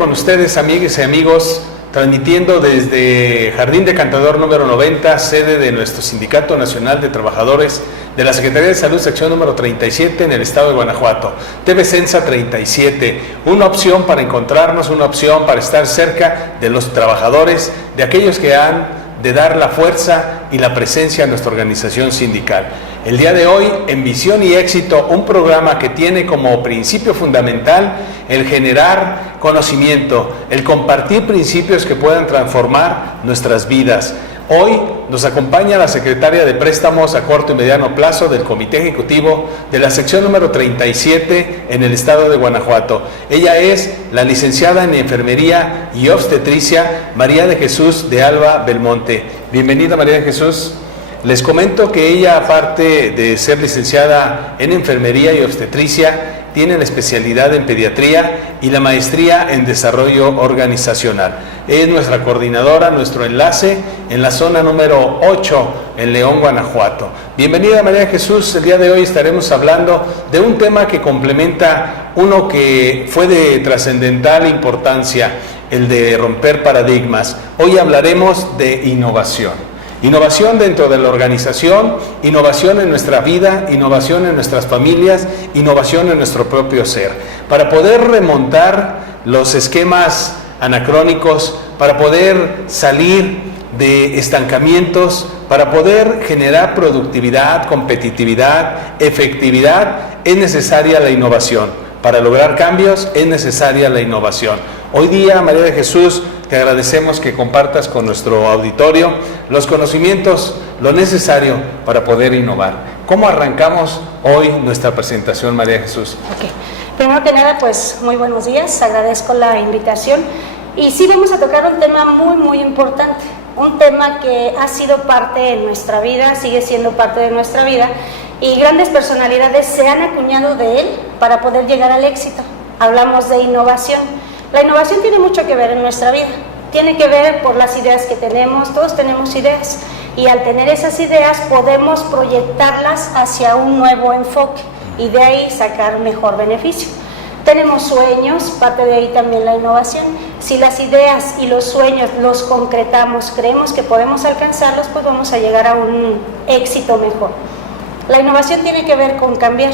con ustedes, amigas y amigos, transmitiendo desde Jardín de Cantador número 90, sede de nuestro Sindicato Nacional de Trabajadores de la Secretaría de Salud, sección número 37 en el estado de Guanajuato. TV Sensa 37, una opción para encontrarnos, una opción para estar cerca de los trabajadores, de aquellos que han de dar la fuerza y la presencia a nuestra organización sindical. El día de hoy, en Visión y Éxito, un programa que tiene como principio fundamental el generar conocimiento, el compartir principios que puedan transformar nuestras vidas. Hoy nos acompaña la secretaria de Préstamos a corto y mediano plazo del Comité Ejecutivo de la sección número 37 en el estado de Guanajuato. Ella es la licenciada en Enfermería y Obstetricia María de Jesús de Alba Belmonte. Bienvenida, María de Jesús. Les comento que ella, aparte de ser licenciada en Enfermería y Obstetricia, tiene la especialidad en Pediatría y la maestría en Desarrollo Organizacional. Es nuestra coordinadora, nuestro enlace en la zona número 8 en León, Guanajuato. Bienvenida, María Jesús. El día de hoy estaremos hablando de un tema que complementa uno que fue de trascendental importancia, el de romper paradigmas. Hoy hablaremos de innovación. Innovación dentro de la organización, innovación en nuestra vida, innovación en nuestras familias, innovación en nuestro propio ser. Para poder remontar los esquemas anacrónicos, para poder salir de estancamientos, para poder generar productividad, competitividad, efectividad, es necesaria la innovación. Para lograr cambios es necesaria la innovación. Hoy día, María de Jesús, te agradecemos que compartas con nuestro auditorio los conocimientos, lo necesario para poder innovar. ¿Cómo arrancamos hoy nuestra presentación, María de Jesús? Okay. Primero que nada, pues muy buenos días, agradezco la invitación. Y sí vamos a tocar un tema muy importante, un tema que ha sido parte de nuestra vida, sigue siendo parte de nuestra vida, y grandes personalidades se han acuñado de él para poder llegar al éxito. Hablamos de innovación. La innovación tiene mucho que ver en nuestra vida, tiene que ver por las ideas que tenemos, todos tenemos ideas, y al tener esas ideas podemos proyectarlas hacia un nuevo enfoque y de ahí sacar mejor beneficio. Tenemos sueños, parte de ahí también la innovación. Si las ideas y los sueños los concretamos, creemos que podemos alcanzarlos, pues vamos a llegar a un éxito mejor. La innovación tiene que ver con cambiar,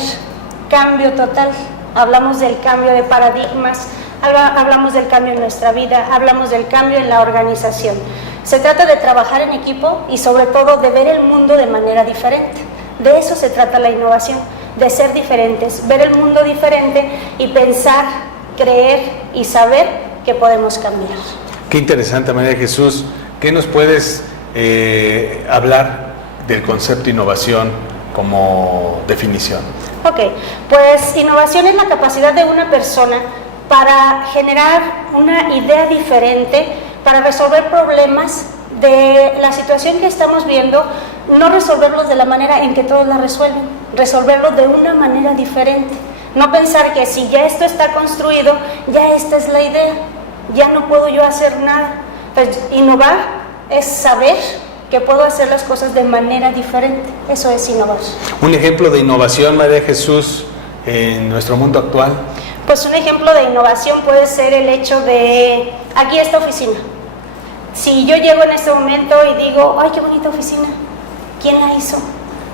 cambio total. Hablamos del cambio de paradigmas, hablamos del cambio en nuestra vida, hablamos del cambio en la organización. Se trata de trabajar en equipo y sobre todo de ver el mundo de manera diferente. De eso se trata la innovación, de ser diferentes, ver el mundo diferente y pensar, creer y saber que podemos cambiar. Qué interesante, María de Jesús. ¿Qué nos puedes hablar del concepto innovación como definición? Ok, pues innovación es la capacidad de una persona para generar una idea diferente, para resolver problemas de la situación que estamos viendo, no resolverlos de la manera en que todos la resuelven, resolverlo de una manera diferente. No pensar que si ya esto está construido, ya esta es la idea, ya no puedo yo hacer nada. Pues innovar es saber que puedo hacer las cosas de manera diferente, eso es innovar. Un ejemplo de innovación, María Jesús, en nuestro mundo actual. Pues un ejemplo de innovación puede ser el hecho de, aquí esta oficina. Si yo llego en este momento y digo, ¡ay, qué bonita oficina! ¿Quién la hizo?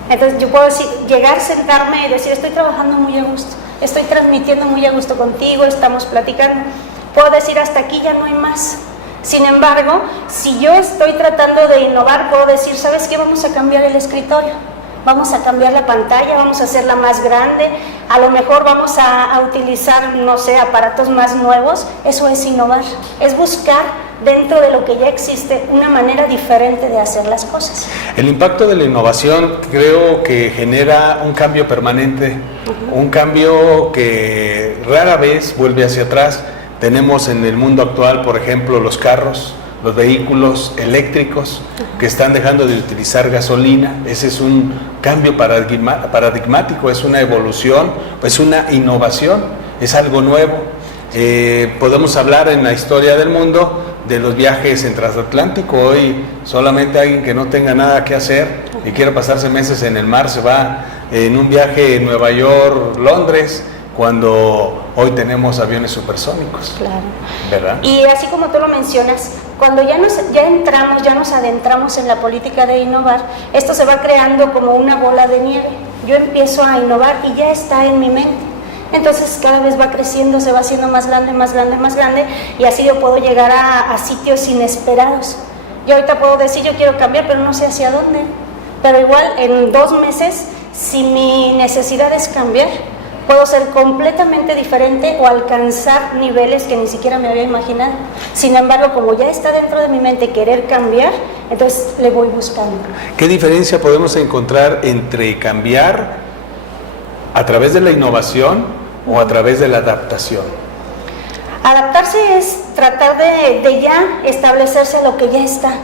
Entonces yo puedo decir, llegar, sentarme y decir, estoy trabajando muy a gusto, estoy transmitiendo muy a gusto contigo, estamos platicando. Puedo decir, hasta aquí ya no hay más. Sin embargo, si yo estoy tratando de innovar, puedo decir, ¿sabes qué? Vamos a cambiar el escritorio. Vamos a cambiar la pantalla, vamos a hacerla más grande, a lo mejor vamos a utilizar, no sé, aparatos más nuevos. Eso es innovar, es buscar dentro de lo que ya existe una manera diferente de hacer las cosas. El impacto de la innovación creo que genera un cambio permanente, un cambio que rara vez vuelve hacia atrás. Tenemos en el mundo actual, por ejemplo, los carros, los vehículos eléctricos que están dejando de utilizar gasolina. Ese es un cambio paradigmático, es una evolución, es una innovación, es algo nuevo. Podemos hablar en la historia del mundo de los viajes en transatlántico. Hoy solamente alguien que no tenga nada que hacer y quiera pasarse meses en el mar se va en un viaje en Nueva York, Londres, cuando hoy tenemos aviones supersónicos. Claro. ¿Verdad? Y así como tú lo mencionas, cuando ya nos adentramos en la política de innovar, esto se va creando como una bola de nieve. Yo empiezo a innovar y ya está en mi mente. Entonces cada vez va creciendo, se va haciendo más grande, más grande, más grande, y así yo puedo llegar a sitios inesperados. Yo ahorita puedo decir, yo quiero cambiar, pero no sé hacia dónde. Pero igual en 2 meses, si mi necesidad es cambiar, puedo ser completamente diferente o alcanzar niveles que ni siquiera me había imaginado. Sin embargo, como ya está dentro de mi mente querer cambiar, entonces le voy buscando. ¿Qué diferencia podemos encontrar entre cambiar a través de la innovación o a través de la adaptación? Adaptarse es tratar de ya establecerse a lo que ya está.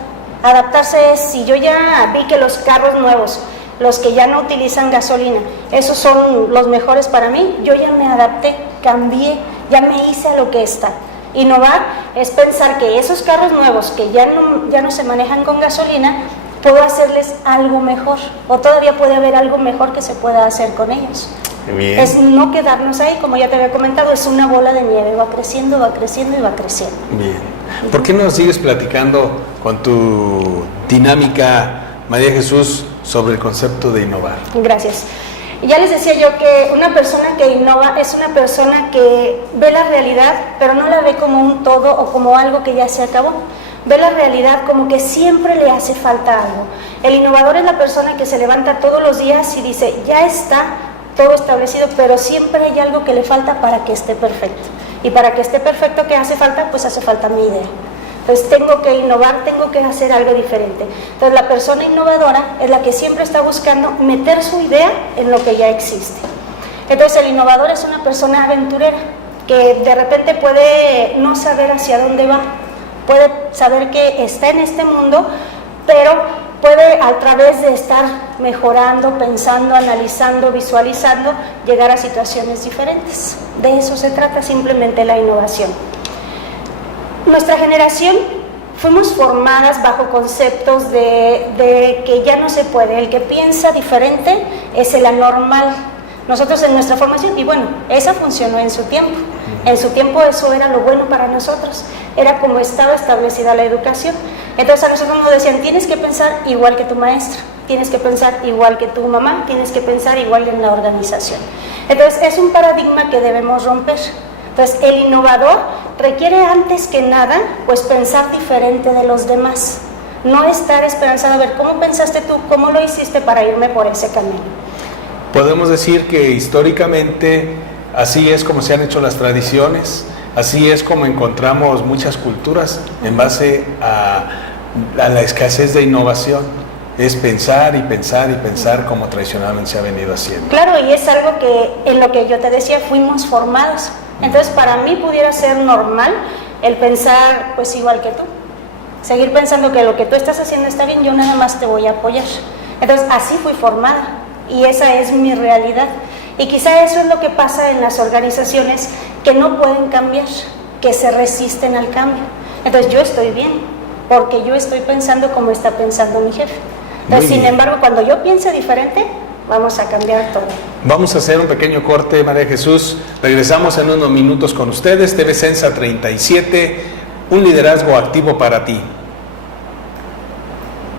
Adaptarse es, si yo ya vi que los carros nuevos, los que ya no utilizan gasolina, esos son los mejores para mí, yo ya me adapté, cambié, ya me hice a lo que está. Innovar es pensar que esos carros nuevos que ya no se manejan con gasolina, puedo hacerles algo mejor, o todavía puede haber algo mejor que se pueda hacer con ellos. Bien. Es no quedarnos ahí, como ya te había comentado, es una bola de nieve, va creciendo, va creciendo y va creciendo. Bien. ¿Por qué no nos sigues platicando con tu dinámica, María Jesús, sobre el concepto de innovar? Gracias. Ya les decía yo que una persona que innova es una persona que ve la realidad, pero no la ve como un todo o como algo que ya se acabó. Ve la realidad como que siempre le hace falta algo. El innovador es la persona que se levanta todos los días y dice, ya está todo establecido, pero siempre hay algo que le falta para que esté perfecto. Y para que esté perfecto, ¿qué hace falta? Pues hace falta mi idea. Entonces tengo que innovar, tengo que hacer algo diferente. Entonces la persona innovadora es la que siempre está buscando meter su idea en lo que ya existe. Entonces el innovador es una persona aventurera que de repente puede no saber hacia dónde va, puede saber que está en este mundo, pero puede a través de estar mejorando, pensando, analizando, visualizando, llegar a situaciones diferentes. De eso se trata simplemente la innovación. Nuestra generación fuimos formadas bajo conceptos de que ya no se puede. El que piensa diferente es el anormal. Nosotros en nuestra formación, y bueno, esa funcionó en su tiempo. En su tiempo eso era lo bueno para nosotros. Era como estaba establecida la educación. Entonces a nosotros nos decían, tienes que pensar igual que tu maestra, tienes que pensar igual que tu mamá, tienes que pensar igual en la organización. Entonces es un paradigma que debemos romper. Entonces el innovador requiere antes que nada pues pensar diferente de los demás, no estar esperanzado a ver cómo pensaste tú, cómo lo hiciste para irme por ese camino. Podemos decir que históricamente así es como se han hecho las tradiciones, así es como encontramos muchas culturas en base a la escasez de innovación. Es pensar y pensar y pensar como tradicionalmente se ha venido haciendo. Claro, y es algo que en lo que yo te decía fuimos formados. Entonces para mí pudiera ser normal el pensar pues igual que tú, seguir pensando que lo que tú estás haciendo está bien, yo nada más te voy a apoyar. Entonces así fui formada y esa es mi realidad. Y quizá eso es lo que pasa en las organizaciones que no pueden cambiar, que se resisten al cambio. Entonces yo estoy bien, porque yo estoy pensando como está pensando mi jefe. Entonces, sin embargo, cuando yo piense diferente, vamos a cambiar todo. Vamos a hacer un pequeño corte, María Jesús. Regresamos en unos minutos con ustedes. TV Sensa 37, un liderazgo activo para ti.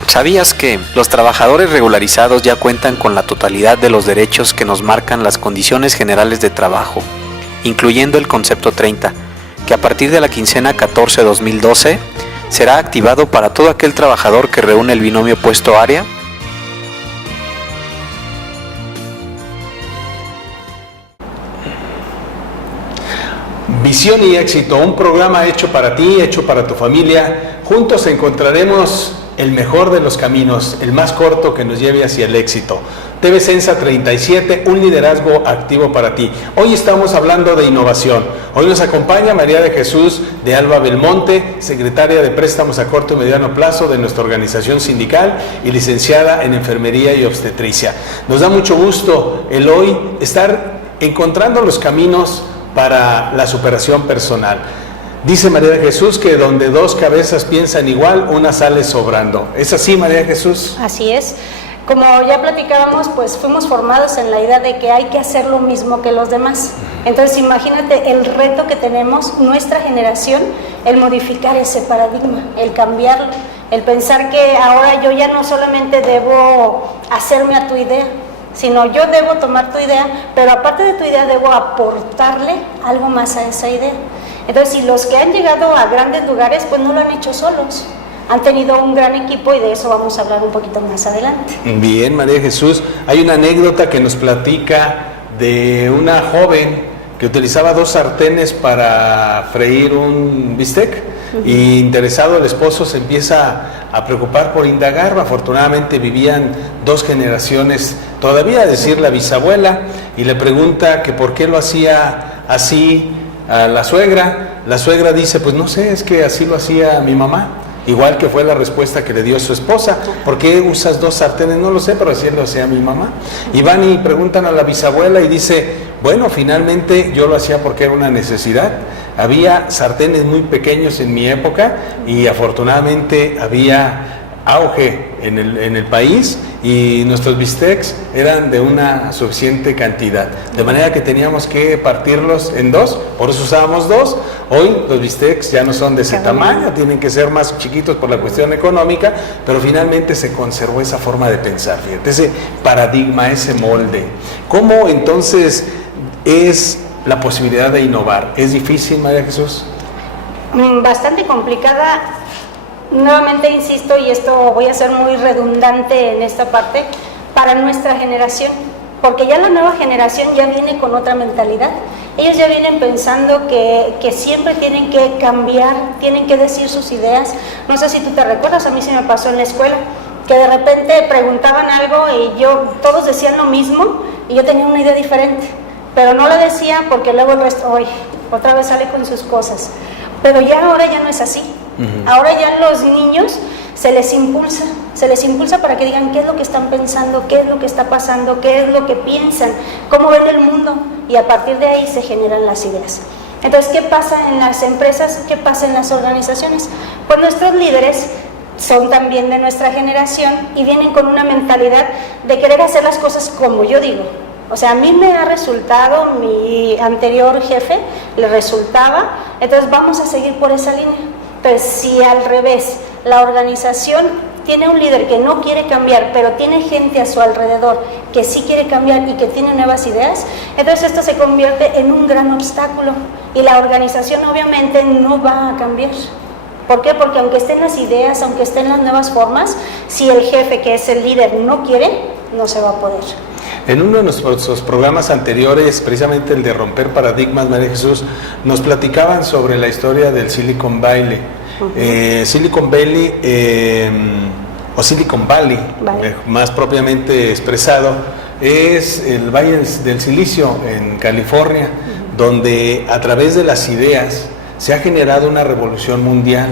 ¿Sabías que los trabajadores regularizados ya cuentan con la totalidad de los derechos que nos marcan las condiciones generales de trabajo, incluyendo el concepto 30, que a partir de la quincena 14-2012 será activado para todo aquel trabajador que reúne el binomio puesto área? Visión y éxito, un programa hecho para ti, hecho para tu familia. Juntos encontraremos el mejor de los caminos, el más corto que nos lleve hacia el éxito. TV Sensa 37, un liderazgo activo para ti. Hoy estamos hablando de innovación. Hoy nos acompaña María de Jesús de Alba Belmonte, secretaria de Préstamos a Corto y Mediano Plazo de nuestra organización sindical y licenciada en Enfermería y Obstetricia. Nos da mucho gusto el hoy estar encontrando los caminos para la superación personal. Dice María de Jesús que donde dos cabezas piensan igual, una sale sobrando. ¿Es así, María de Jesús? Así es. Como ya platicábamos, pues fuimos formados en la idea de que hay que hacer lo mismo que los demás. Entonces imagínate el reto que tenemos nuestra generación, el modificar ese paradigma, el cambiarlo, el pensar que ahora yo ya no solamente debo hacerme a tu idea, sino yo debo tomar tu idea, pero aparte de tu idea debo aportarle algo más a esa idea. Entonces, si los que han llegado a grandes lugares, pues no lo han hecho solos, han tenido un gran equipo, y de eso vamos a hablar un poquito más adelante. Bien, María Jesús, hay una anécdota que nos platica de una joven que utilizaba 2 sartenes para freír un bistec, y interesado el esposo se empieza a preocupar por indagar. Afortunadamente vivían 2 generaciones todavía, es decir, la bisabuela, y le pregunta que por qué lo hacía así a la suegra. La suegra dice, pues no sé, es que así lo hacía mi mamá. Igual que fue la respuesta que le dio su esposa. ¿Por qué usas 2 sartenes? No lo sé, pero así lo hacía mi mamá. Y van y preguntan a la bisabuela y dice, bueno, finalmente yo lo hacía porque era una necesidad. Había sartenes muy pequeños en mi época y afortunadamente había auge en el país, y nuestros bistecs eran de una suficiente cantidad, de manera que teníamos que partirlos en 2, por eso usábamos 2. Hoy los bistecs ya no son de ese tamaño, tienen que ser más chiquitos por la cuestión económica, pero finalmente se conservó esa forma de pensar, fíjate, ese paradigma, ese molde. ¿Cómo entonces es la posibilidad de innovar? ¿Es difícil, María Jesús? Bastante complicada. Nuevamente insisto, y esto voy a ser muy redundante en esta parte, para nuestra generación, porque ya la nueva generación ya viene con otra mentalidad. Ellos ya vienen pensando que siempre tienen que cambiar, tienen que decir sus ideas. No sé si tú te recuerdas, a mí sí me pasó en la escuela, que de repente preguntaban algo y todos decían lo mismo y yo tenía una idea diferente, pero no la decía porque luego el resto, hoy otra vez sale con sus cosas. Pero ya ahora ya no es así. Ahora ya los niños se les impulsa para que digan qué es lo que están pensando, qué es lo que está pasando, qué es lo que piensan, cómo ven el mundo, y a partir de ahí se generan las ideas. Entonces, ¿qué pasa en las empresas? ¿Qué pasa en las organizaciones? Pues nuestros líderes son también de nuestra generación y vienen con una mentalidad de querer hacer las cosas como yo digo. O sea, a mí me ha resultado, mi anterior jefe le resultaba, entonces vamos a seguir por esa línea. Pero si al revés, la organización tiene un líder que no quiere cambiar, pero tiene gente a su alrededor que sí quiere cambiar y que tiene nuevas ideas, entonces esto se convierte en un gran obstáculo y la organización obviamente no va a cambiar. ¿Por qué? Porque aunque estén las ideas, aunque estén las nuevas formas, si el jefe, que es el líder, no quiere, no se va a poder. En uno de nuestros programas anteriores, precisamente el de romper paradigmas, María Jesús, nos platicaban sobre la historia del Silicon Valley. Silicon Valley, o Silicon Valley, más propiamente expresado, es el Valle del Silicio en California, donde a través de las ideas se ha generado una revolución mundial,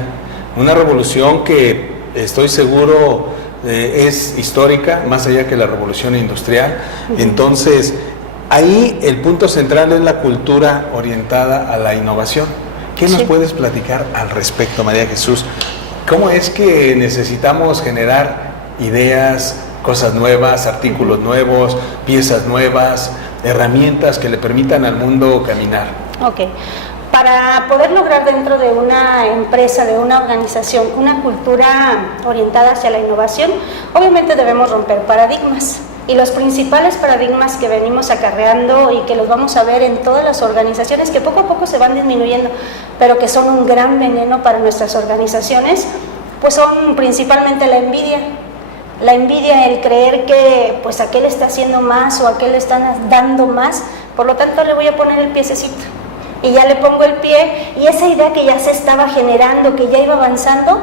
una revolución que estoy seguro es histórica, más allá que la revolución industrial. Entonces, ahí el punto central es la cultura orientada a la innovación. ¿Qué nos puedes platicar al respecto, María Jesús? ¿Cómo es que necesitamos generar ideas, cosas nuevas, artículos nuevos, piezas nuevas, herramientas que le permitan al mundo caminar? Ok. Para poder lograr dentro de una empresa, de una organización, una cultura orientada hacia la innovación, obviamente debemos romper paradigmas. Y los principales paradigmas que venimos acarreando y que los vamos a ver en todas las organizaciones, que poco a poco se van disminuyendo, pero que son un gran veneno para nuestras organizaciones, pues son principalmente la envidia. La envidia, el creer que pues aquel está haciendo más o aquel le están dando más, por lo tanto le voy a poner el piececito. Y ya le pongo el pie, y esa idea que ya se estaba generando, que ya iba avanzando,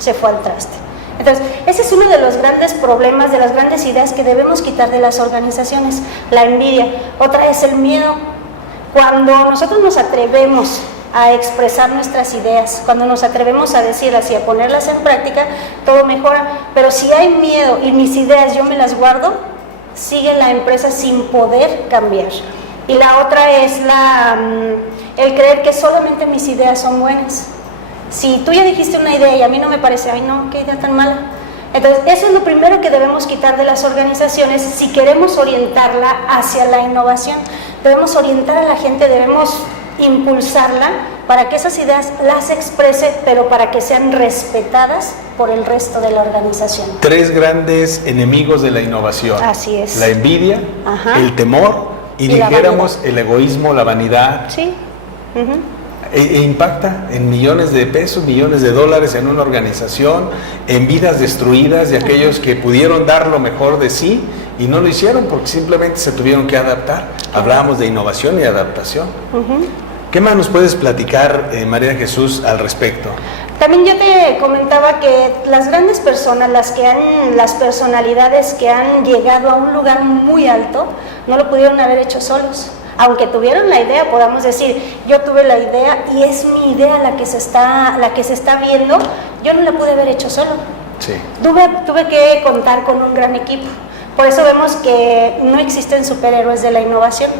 se fue al traste. Entonces, ese es uno de los grandes problemas, de las grandes ideas que debemos quitar de las organizaciones, la envidia. Otra es el miedo. Cuando nosotros nos atrevemos a expresar nuestras ideas, cuando nos atrevemos a decirlas y a ponerlas en práctica, todo mejora. Pero si hay miedo y mis ideas yo me las guardo, sigue la empresa sin poder cambiar. Y la otra es el creer que solamente mis ideas son buenas. Si tú ya dijiste una idea y a mí no me parece, ay no, qué idea tan mala. Entonces, eso es lo primero que debemos quitar de las organizaciones si queremos orientarla hacia la innovación. debemos orientar a la gente, debemos impulsarla para que esas ideas las exprese, pero para que sean respetadas por el resto de la organización. 3 grandes enemigos de la innovación. Así es. La envidia, Ajá. el temor y dijéramos el egoísmo, la vanidad. Sí. E impacta en millones de pesos, millones de dólares en una organización, en vidas destruidas de aquellos que pudieron dar lo mejor de sí y no lo hicieron porque simplemente se tuvieron que adaptar. Hablábamos de innovación y adaptación. ¿Qué más nos puedes platicar, María Jesús, al respecto? También yo te comentaba que las grandes personas, las personalidades que han llegado a un lugar muy alto, no lo pudieron haber hecho solos. Aunque tuvieron la idea, podamos decir, yo tuve la idea y es mi idea la que se está viendo, yo no la pude haber hecho solo. Sí. Tuve que contar con un gran equipo. Por eso vemos que no existen superhéroes de la innovación.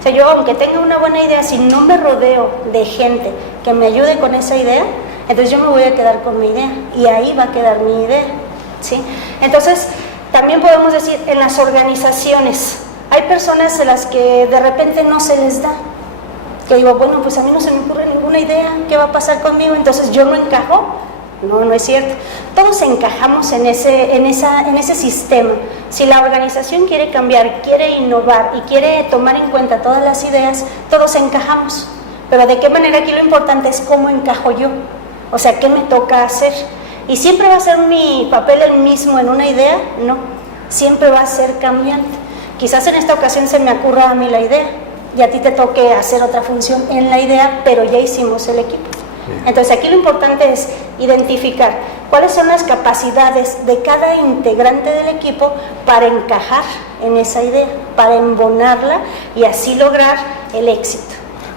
O sea, yo aunque tenga una buena idea, si no me rodeo de gente que me ayude con esa idea, entonces yo me voy a quedar con mi idea y ahí va a quedar mi idea, ¿sí? Entonces, también podemos decir, en las organizaciones, hay personas a las que de repente no se les da, que digo, bueno, pues a mí no se me ocurre ninguna idea, ¿qué va a pasar conmigo? Entonces yo no encajo. No es cierto. Todos encajamos en ese sistema. Si la organización quiere cambiar, quiere innovar y quiere tomar en cuenta todas las ideas, todos encajamos. Pero ¿de qué manera? Aquí lo importante es cómo encajo yo. O sea, ¿qué me toca hacer? ¿Y siempre va a ser mi papel el mismo en una idea? No, siempre va a ser cambiante. Quizás en esta ocasión se me ocurra a mí la idea y a ti te toque hacer otra función en la idea, pero ya hicimos el equipo. Entonces aquí lo importante es identificar cuáles son las capacidades de cada integrante del equipo para encajar en esa idea, para embonarla y así lograr el éxito.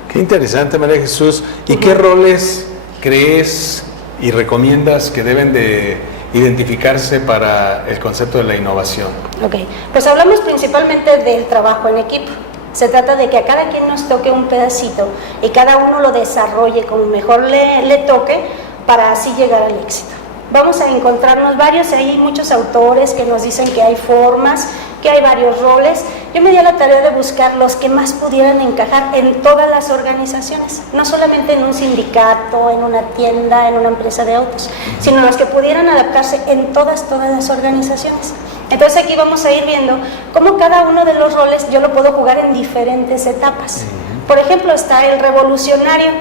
Qué interesante, María Jesús. ¿Y qué roles crees y recomiendas que deben de identificarse para el concepto de la innovación? Ok, pues hablamos principalmente del trabajo en equipo. Se trata de que a cada quien nos toque un pedacito y cada uno lo desarrolle como mejor le toque para así llegar al éxito. Vamos a encontrarnos varios, hay muchos autores que nos dicen que hay formas, que hay varios roles. Yo me di a la tarea de buscar los que más pudieran encajar en todas las organizaciones, no solamente en un sindicato, en una tienda, en una empresa de autos, sino los que pudieran adaptarse en todas las organizaciones. Entonces aquí vamos a ir viendo cómo cada uno de los roles yo lo puedo jugar en diferentes etapas. Por ejemplo, está el revolucionario.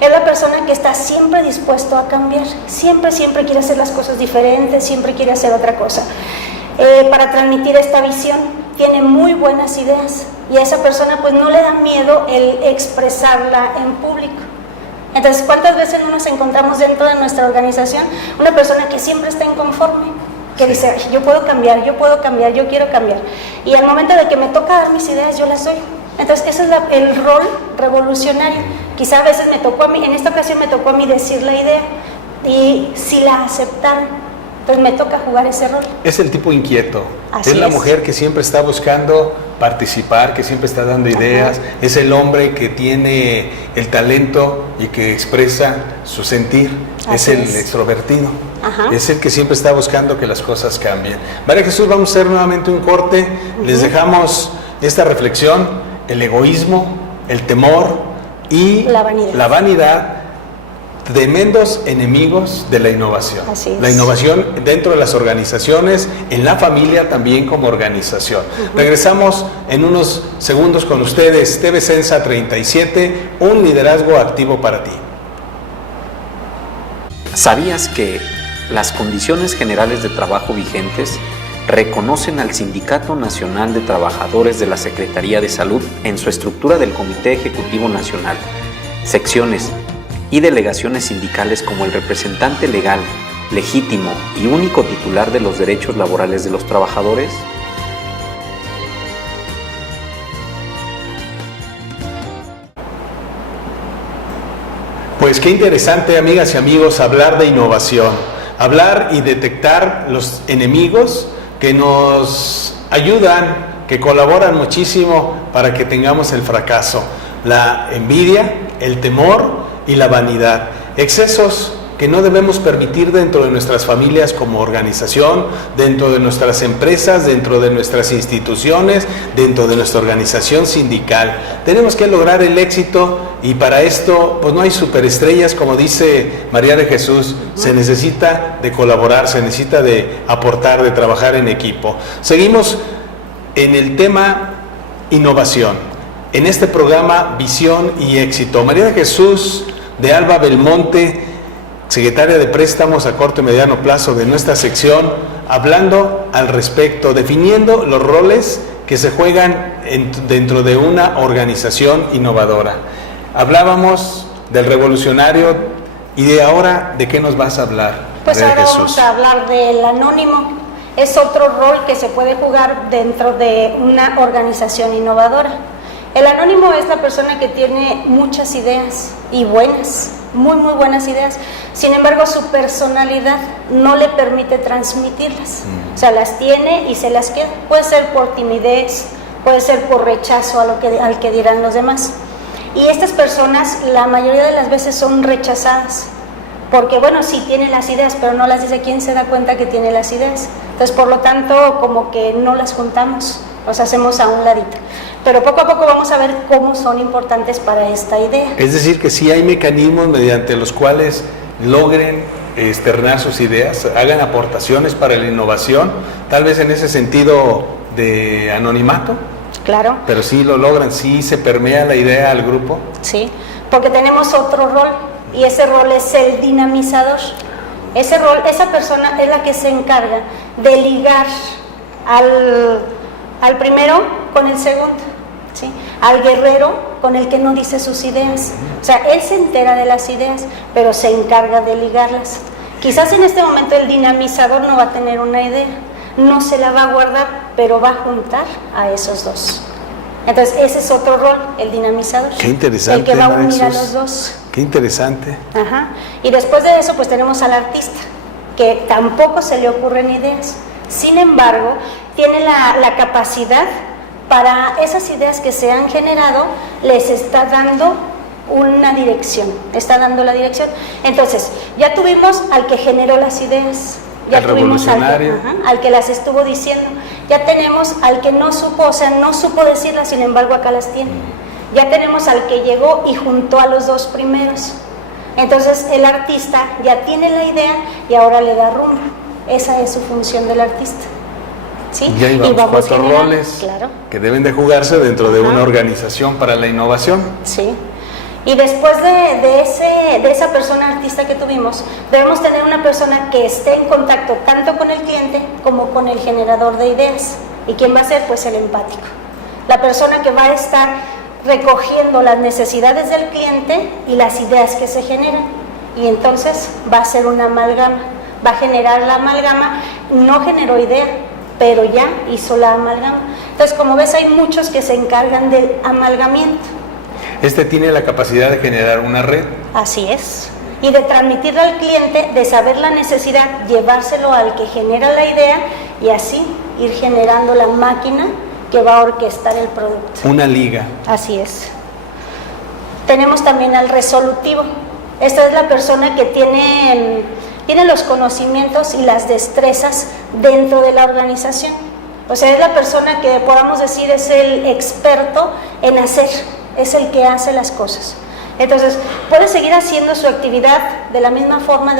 Es la persona que está siempre dispuesto a cambiar, siempre quiere hacer las cosas diferentes, siempre quiere hacer otra cosa. Para transmitir esta visión, tiene muy buenas ideas y a esa persona pues no le da miedo el expresarla en público. Entonces, ¿cuántas veces no nos encontramos dentro de nuestra organización una persona que siempre está inconforme? Que dice, yo puedo cambiar, yo quiero cambiar. Y al momento de que me toca dar mis ideas, yo las doy. Entonces, ese es el rol revolucionario. Quizá a veces me tocó a mí, en esta ocasión me tocó a mí decir la idea, y si la aceptaron, entonces me toca jugar ese rol. Es el tipo inquieto. Así es la es. mujer que siempre está buscando participar, que siempre está dando ideas. Ajá. Es el hombre que tiene el talento y que expresa su sentir. Es el extrovertido. Ajá. Es el que siempre está buscando que las cosas cambien. María Jesús, vamos a hacer nuevamente un corte. Les dejamos esta reflexión: el egoísmo, el temor y la vanidad, tremendos enemigos de la innovación. Así es. La innovación dentro de las organizaciones, en la familia también como organización. Regresamos en unos segundos con ustedes. TV Sensa 37, un liderazgo activo para ti. ¿Sabías que las condiciones generales de trabajo vigentes reconocen al Sindicato Nacional de Trabajadores de la Secretaría de Salud en su estructura del Comité Ejecutivo Nacional, secciones y delegaciones sindicales como el representante legal, legítimo y único titular de los derechos laborales de los trabajadores? Pues qué interesante, amigas y amigos, hablar de innovación, hablar y detectar los enemigos que nos ayudan, que colaboran muchísimo para que tengamos el fracaso: la envidia, el temor y la vanidad. Excesos que no debemos permitir dentro de nuestras familias como organización, dentro de nuestras empresas, dentro de nuestras instituciones, dentro de nuestra organización sindical. Tenemos que lograr el éxito y para esto pues no hay superestrellas, como dice María de Jesús, se necesita de colaborar, se necesita de aportar, de trabajar en equipo. Seguimos en el tema innovación, en este programa Visión y Éxito. María de Jesús de Alba Belmonte, secretaria de Préstamos a corto y mediano plazo de nuestra sección, hablando al respecto, definiendo los roles que se juegan dentro de una organización innovadora. Hablábamos del revolucionario y de ahora, ¿de qué nos vas a hablar? Pues María ahora Jesús. vamos a hablar del anónimo. Es otro rol que se puede jugar dentro de una organización innovadora. El anónimo es la persona que tiene muchas ideas y buenas, muy buenas ideas. Sin embargo, su personalidad no le permite transmitirlas. O sea, las tiene y se las queda. Puede ser por timidez, puede ser por rechazo al que dirán los demás. Y estas personas, la mayoría de las veces son rechazadas. Porque, bueno, sí tiene las ideas, pero no las dice. ¿Quién se da cuenta que tiene las ideas? Entonces, por lo tanto, como que no las juntamos, los hacemos a un ladito. Pero poco a poco vamos a ver cómo son importantes para esta idea. Es decir, que sí hay mecanismos mediante los cuales logren externar sus ideas, hagan aportaciones para la innovación, tal vez en ese sentido de anonimato. Claro. Pero sí lo logran, sí se permea la idea al grupo. Sí, porque tenemos otro rol, y ese rol es el dinamizador. Ese rol, esa persona es la que se encarga de ligar al primero con el segundo, ¿sí? Al guerrero con el que no dice sus ideas. O sea, él se entera de las ideas, pero se encarga de ligarlas. Quizás en este momento el dinamizador no va a tener una idea, no se la va a guardar, pero va a juntar a esos dos. Entonces, ese es otro rol, el dinamizador. Qué interesante. El que va a unir a Jesús. los dos. Qué interesante. Ajá. Y después de eso, pues tenemos al artista, que tampoco se le ocurren ideas. Sin embargo, tiene la capacidad para esas ideas que se han generado, les está dando una dirección, está dando la dirección. Entonces, ya tuvimos al que generó las ideas, ya tuvimos al que las estuvo diciendo, ya tenemos al que no supo, o sea, no supo decirlas, sin embargo acá las tiene. Ya tenemos al que llegó y juntó a los dos primeros. Entonces el artista ya tiene la idea y ahora le da rumbo. Esa es su función del artista. ¿Sí? Ya y vamos 4 roles, claro, que deben de jugarse dentro de una organización para la innovación. Sí. Y después de esa persona artista que tuvimos, debemos tener una persona que esté en contacto tanto con el cliente como con el generador de ideas. ¿Y quién va a ser? Pues el empático. La persona que va a estar recogiendo las necesidades del cliente y las ideas que se generan. Y entonces va a ser una amalgama. Va a generar la amalgama. No generó idea, pero ya hizo la amalgama. Entonces, como ves, hay muchos que se encargan del amalgamiento. Este tiene la capacidad de generar una red. Así es. Y de transmitirle al cliente, de saber la necesidad, llevárselo al que genera la idea y así ir generando la máquina que va a orquestar el producto. Una liga. Así es. Tenemos también al resolutivo. Esta es la persona que tiene los conocimientos y las destrezas dentro de la organización. O sea, es la persona que podamos decir es el experto en hacer, es el que hace las cosas. Entonces, puede seguir haciendo su actividad de la misma forma,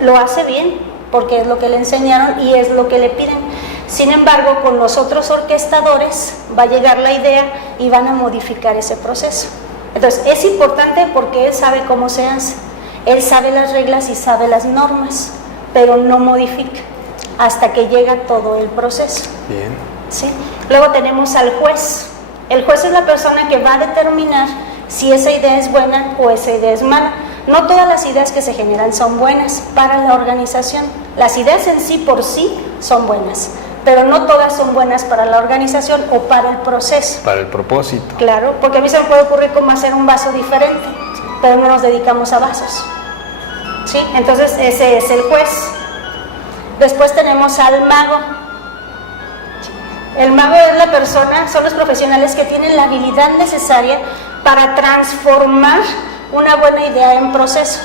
lo hace bien, porque es lo que le enseñaron y es lo que le piden. Sin embargo, con los otros orquestadores va a llegar la idea y van a modificar ese proceso. Entonces, es importante porque él sabe cómo se hace, él sabe las reglas y sabe las normas, pero no modifica hasta que llega todo el proceso. Bien. ¿Sí? Luego tenemos al juez. El juez es la persona que va a determinar si esa idea es buena o esa idea es mala. No todas las ideas que se generan son buenas para la organización. Las ideas en sí por sí son buenas, pero no todas son buenas para la organización o para el proceso. Para el propósito. Claro, porque a mí se me puede ocurrir cómo hacer un vaso diferente, pero no nos dedicamos a vasos. ¿Sí? Entonces ese es el juez. Después tenemos al mago. El mago es la persona, son los profesionales que tienen la habilidad necesaria para transformar una buena idea en proceso.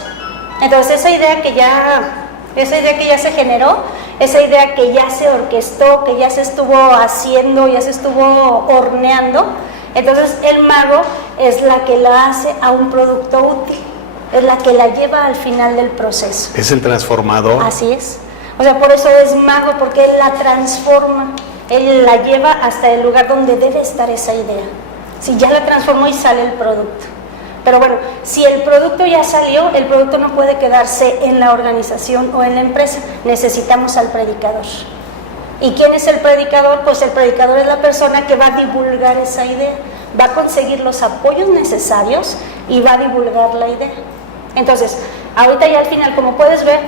Entonces esa idea que ya se generó, esa idea que ya se orquestó, que ya se estuvo haciendo, ya se estuvo horneando, entonces el mago es la que la hace a un producto útil, es la que la lleva al final del proceso. Es el transformador. Así es. O sea, por eso es mago, porque él la transforma, él la lleva hasta el lugar donde debe estar esa idea. Si ya la transformó y sale el producto. Pero bueno, si el producto ya salió, el producto no puede quedarse en la organización o en la empresa. Necesitamos al predicador. ¿Y quién es el predicador? Pues el predicador es la persona que va a divulgar esa idea, va a conseguir los apoyos necesarios y va a divulgar la idea. Entonces, ahorita ya al final, como puedes ver,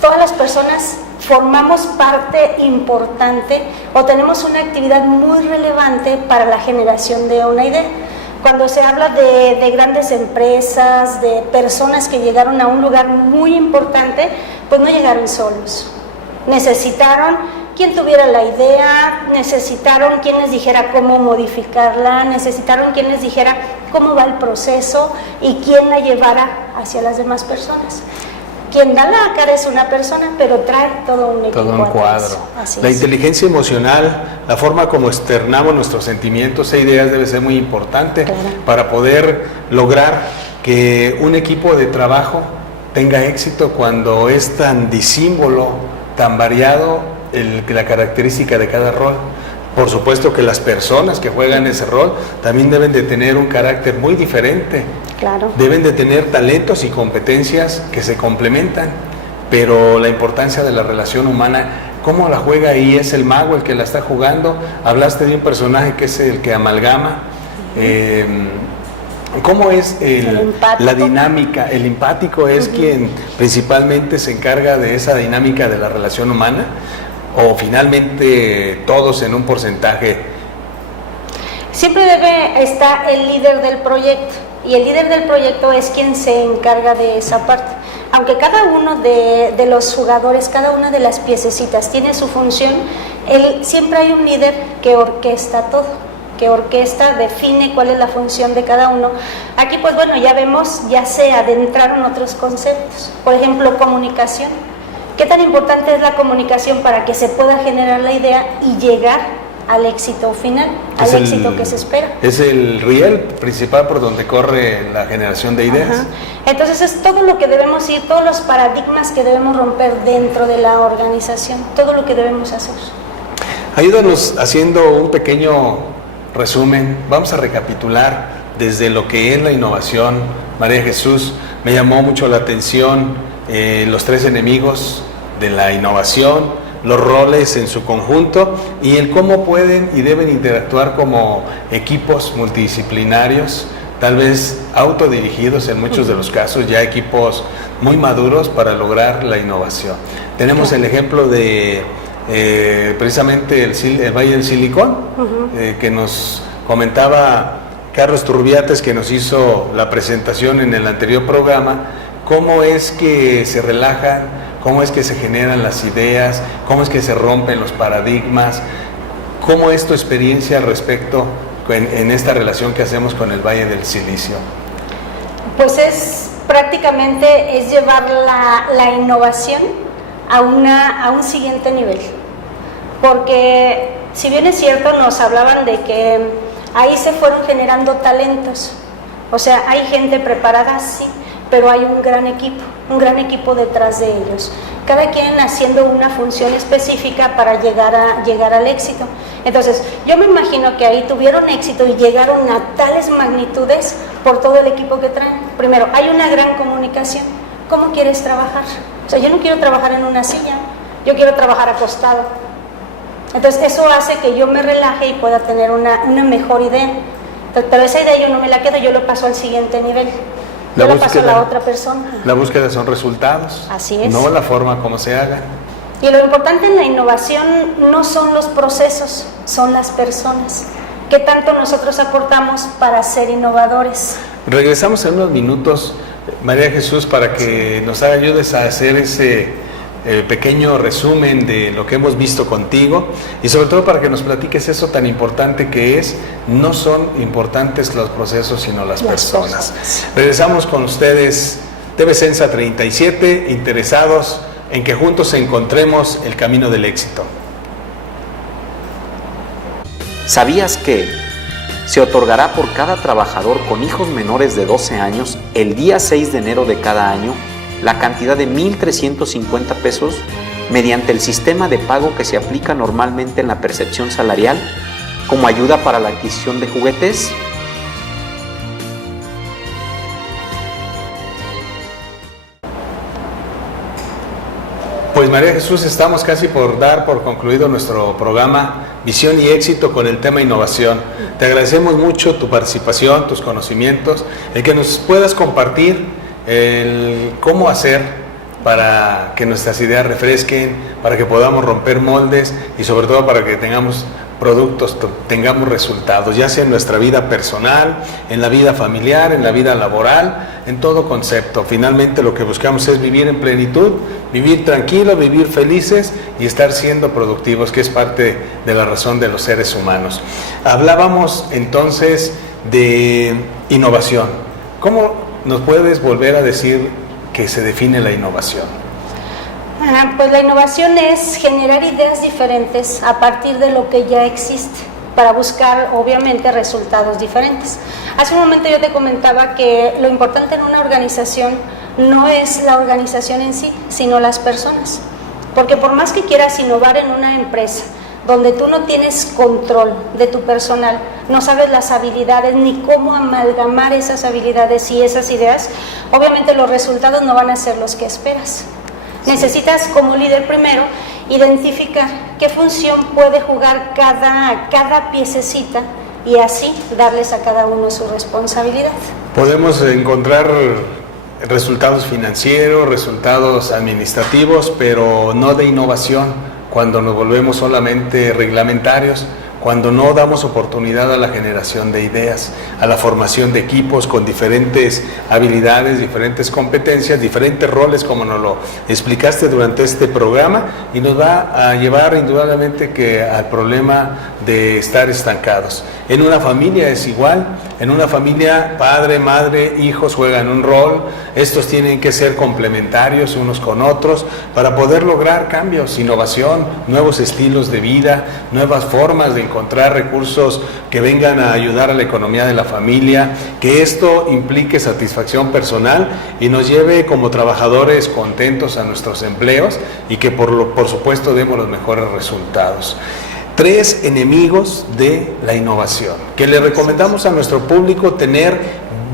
todas las personas formamos parte importante o tenemos una actividad muy relevante para la generación de una idea. Cuando se habla de grandes empresas, de personas que llegaron a un lugar muy importante, pues no llegaron solos. Necesitaron quien tuviera la idea, necesitaron quien les dijera cómo modificarla, necesitaron quien les dijera cómo va el proceso y quién la llevara hacia las demás personas. Quien da la cara es una persona, pero trae todo un equipo. Todo un cuadro. La inteligencia emocional, la forma como externamos nuestros sentimientos e ideas debe ser muy importante para poder lograr que un equipo de trabajo tenga éxito cuando es tan disímbolo, tan variado la característica de cada rol. Por supuesto que las personas que juegan ese rol también deben de tener un carácter muy diferente. Claro. Deben de tener talentos y competencias que se complementan, pero la importancia de la relación humana, ¿cómo la juega ahí? ¿Es el mago el que la está jugando? Hablaste de un personaje que es el que amalgama. ¿Cómo es la dinámica? El empático es quien principalmente se encarga de esa dinámica de la relación humana, o finalmente todos en un porcentaje. Siempre debe estar el líder del proyecto, y el líder del proyecto es quien se encarga de esa parte. Aunque cada uno de los jugadores, cada una de las piececitas tiene su función, siempre hay un líder que orquesta todo, que orquesta, define cuál es la función de cada uno. Aquí pues bueno, ya vemos, ya se adentraron otros conceptos. Por ejemplo, comunicación. ¿Qué tan importante es la comunicación para que se pueda generar la idea y llegar al éxito final, al éxito que se espera? Es el riel principal por donde corre la generación de ideas. Ajá. Entonces es todo lo que debemos ir, todos los paradigmas que debemos romper dentro de la organización, todo lo que debemos hacer. Ayúdanos haciendo un pequeño resumen. Vamos a recapitular desde lo que es la innovación. María Jesús, me llamó mucho la atención los 3 enemigos de la innovación, los roles en su conjunto y el cómo pueden y deben interactuar como equipos multidisciplinarios, tal vez autodirigidos en muchos de los casos, ya equipos muy maduros para lograr la innovación. Tenemos el ejemplo de precisamente el Valle del Silicón, que nos comentaba Carlos Turbiates, que nos hizo la presentación en el anterior programa, cómo es que se relajan, cómo es que se generan las ideas, cómo es que se rompen los paradigmas, cómo es tu experiencia al respecto en esta relación que hacemos con el Valle del Silicio. Pues prácticamente es llevar la innovación a un siguiente nivel, porque si bien es cierto, nos hablaban de que ahí se fueron generando talentos, o sea, hay gente preparada, sí, pero hay un gran equipo detrás de ellos, cada quien haciendo una función específica para llegar al éxito. Entonces, yo me imagino que ahí tuvieron éxito y llegaron a tales magnitudes por todo el equipo que traen. Primero, hay una gran comunicación. ¿Cómo quieres trabajar? O sea, yo no quiero trabajar en una silla, yo quiero trabajar acostado. Entonces, eso hace que yo me relaje y pueda tener una mejor idea. Pero esa idea yo no me la quedo, yo lo paso al siguiente nivel. Yo lo paso a la otra persona. La búsqueda son resultados. Así es. No la forma como se haga. Y lo importante en la innovación no son los procesos, son las personas. ¿Qué tanto nosotros aportamos para ser innovadores? Regresamos en unos minutos, María Jesús, para que nos ayudes a hacer ese pequeño resumen de lo que hemos visto contigo y sobre todo para que nos platiques eso tan importante que es, no son importantes los procesos sino las personas. Regresamos con ustedes TV Sensa 37, interesados en que juntos encontremos el camino del éxito. ¿Sabías que se otorgará por cada trabajador con hijos menores de 12 años el día 6 de enero de cada año la cantidad de 1,350 pesos mediante el sistema de pago que se aplica normalmente en la percepción salarial como ayuda para la adquisición de juguetes? Pues María Jesús, estamos casi por dar por concluido nuestro programa Visión y Éxito con el tema innovación. Te agradecemos mucho tu participación, tus conocimientos, el que nos puedas compartir el cómo hacer para que nuestras ideas refresquen, para que podamos romper moldes y sobre todo para que tengamos productos, tengamos resultados, ya sea en nuestra vida personal, en la vida familiar, en la vida laboral, en todo concepto. Finalmente lo que buscamos es vivir en plenitud, vivir tranquilo, vivir felices y estar siendo productivos, que es parte de la razón de los seres humanos. Hablábamos entonces de innovación. ¿Cómo nos puedes volver a decir que se define la innovación? Pues la innovación es generar ideas diferentes a partir de lo que ya existe, para buscar obviamente resultados diferentes. Hace un momento yo te comentaba que lo importante en una organización no es la organización en sí, sino las personas. Porque por más que quieras innovar en una empresa donde tú no tienes control de tu personal, no sabes las habilidades ni cómo amalgamar esas habilidades y esas ideas, obviamente los resultados no van a ser los que esperas. Necesitas como líder primero identificar qué función puede jugar cada piececita y así darles a cada uno su responsabilidad. Podemos encontrar resultados financieros, resultados administrativos, pero no de innovación cuando nos volvemos solamente reglamentarios, cuando no damos oportunidad a la generación de ideas, a la formación de equipos con diferentes habilidades, diferentes competencias, diferentes roles, como nos lo explicaste durante este programa, y nos va a llevar indudablemente que al problema de estar estancados. En una familia es igual, en una familia padre, madre, hijos juegan un rol, estos tienen que ser complementarios unos con otros para poder lograr cambios, innovación, nuevos estilos de vida, nuevas formas de encontrar recursos que vengan a ayudar a la economía de la familia, que esto implique satisfacción personal y nos lleve como trabajadores contentos a nuestros empleos y que por supuesto demos los mejores resultados. 3 enemigos de la innovación que le recomendamos a nuestro público tener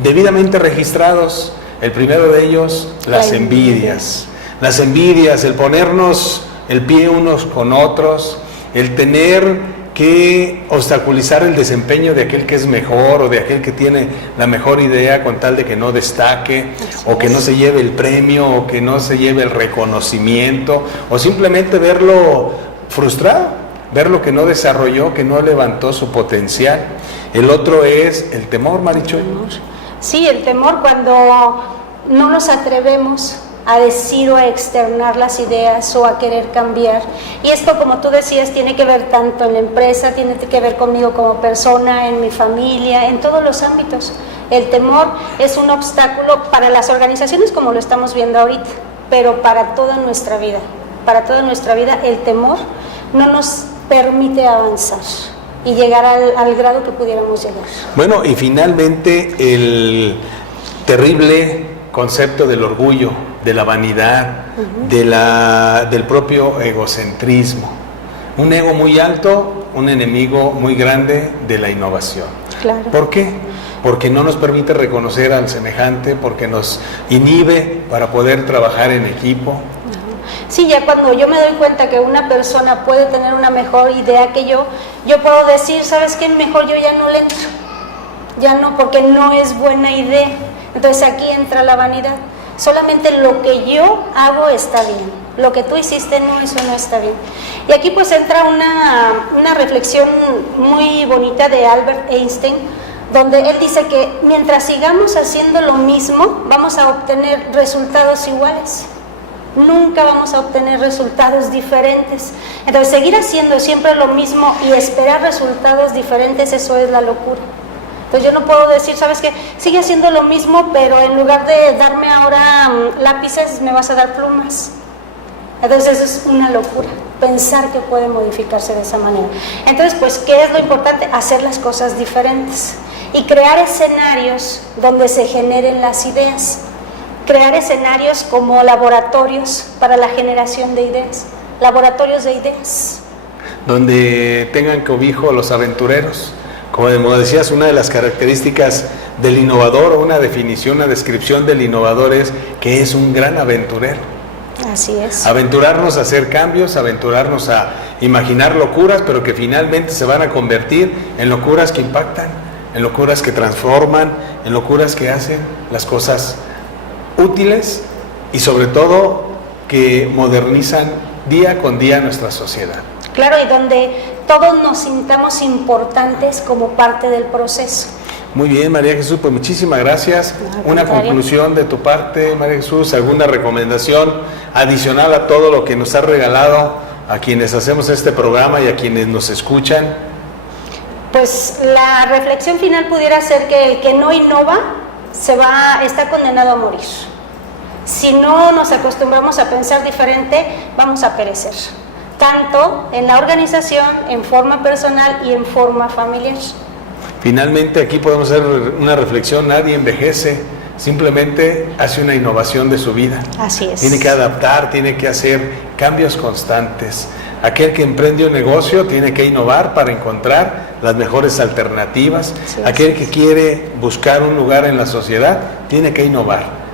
debidamente registrados. El primero de ellos, las envidias. Las envidias, el ponernos el pie unos con otros, el tener que obstaculizar el desempeño de aquel que es mejor o de aquel que tiene la mejor idea con tal de que no destaque o que no se lleve el premio o que no se lleve el reconocimiento o simplemente verlo frustrado, ver lo que no desarrolló, que no levantó su potencial. El otro es el temor, Marichuy. Sí, el temor cuando no nos atrevemos a decir o a externar las ideas o a querer cambiar. Y esto, como tú decías, tiene que ver tanto en la empresa, tiene que ver conmigo como persona, en mi familia, en todos los ámbitos. El temor es un obstáculo para las organizaciones como lo estamos viendo ahorita, pero para toda nuestra vida. Para toda nuestra vida el temor no nos permite avanzar y llegar al grado que pudiéramos llegar. Bueno, y finalmente el terrible concepto del orgullo, de la vanidad, del propio egocentrismo. Un ego muy alto, un enemigo muy grande de la innovación. Claro. ¿Por qué? Porque no nos permite reconocer al semejante, porque nos inhibe para poder trabajar en equipo. Sí, ya cuando yo me doy cuenta que una persona puede tener una mejor idea que yo puedo decir, ¿sabes qué? Mejor yo ya no le entro. Ya no, porque no es buena idea. Entonces aquí entra la vanidad. Solamente lo que yo hago está bien. Lo que tú hiciste, no, eso no está bien. Y aquí pues entra una reflexión muy bonita de Albert Einstein, donde él dice que mientras sigamos haciendo lo mismo, vamos a obtener resultados iguales. Nunca vamos a obtener resultados diferentes. Entonces, seguir haciendo siempre lo mismo y esperar resultados diferentes, eso es la locura. Entonces yo no puedo decir, ¿sabes qué? Sigue haciendo lo mismo, pero en lugar de darme ahora lápices, me vas a dar plumas. Entonces eso es una locura, pensar que puede modificarse de esa manera. Entonces, pues, ¿qué es lo importante? Hacer las cosas diferentes y crear escenarios donde se generen las ideas. Crear escenarios como laboratorios para la generación de ideas, laboratorios de ideas. Donde tengan cobijo los aventureros. Como decías, una de las características del innovador, o una definición, una descripción del innovador es que es un gran aventurero. Así es. Aventurarnos a hacer cambios, aventurarnos a imaginar locuras, pero que finalmente se van a convertir en locuras que impactan, en locuras que transforman, en locuras que hacen las cosas útiles y sobre todo que modernizan día con día nuestra sociedad. Claro, y donde todos nos sintamos importantes como parte del proceso. Muy bien, María Jesús, pues muchísimas gracias. Una conclusión de tu parte, María Jesús, alguna recomendación adicional a todo lo que nos has regalado a quienes hacemos este programa y a quienes nos escuchan. Pues la reflexión final pudiera ser que el que no innova está condenado a morir. Si no nos acostumbramos a pensar diferente, vamos a perecer, tanto en la organización, en forma personal y en forma familiar. Finalmente, aquí podemos hacer una reflexión: nadie envejece, simplemente hace una innovación de su vida. Así es. Tiene que adaptar, tiene que hacer cambios constantes. Aquel que emprende un negocio tiene que innovar para encontrar las mejores alternativas. Sí, aquel que quiere buscar un lugar en la sociedad tiene que innovar.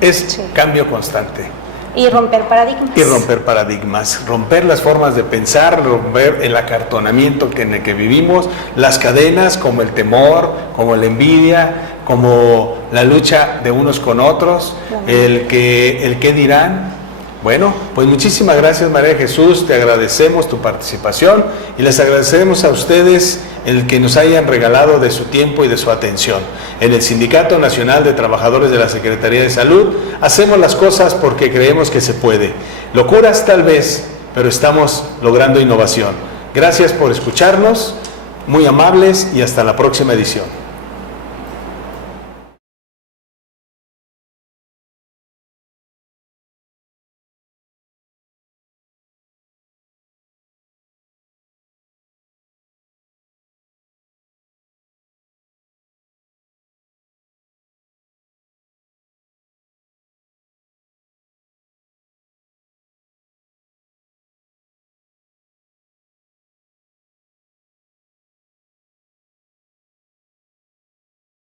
Es cambio constante. Y romper paradigmas. Y romper paradigmas, romper las formas de pensar, romper el acartonamiento en el que vivimos, las cadenas como el temor, como la envidia, como la lucha de unos con otros, el que dirán. Bueno, pues muchísimas gracias, María Jesús, te agradecemos tu participación y les agradecemos a ustedes el que nos hayan regalado de su tiempo y de su atención. En el Sindicato Nacional de Trabajadores de la Secretaría de Salud hacemos las cosas porque creemos que se puede. Locuras tal vez, pero estamos logrando innovación. Gracias por escucharnos, muy amables y hasta la próxima edición.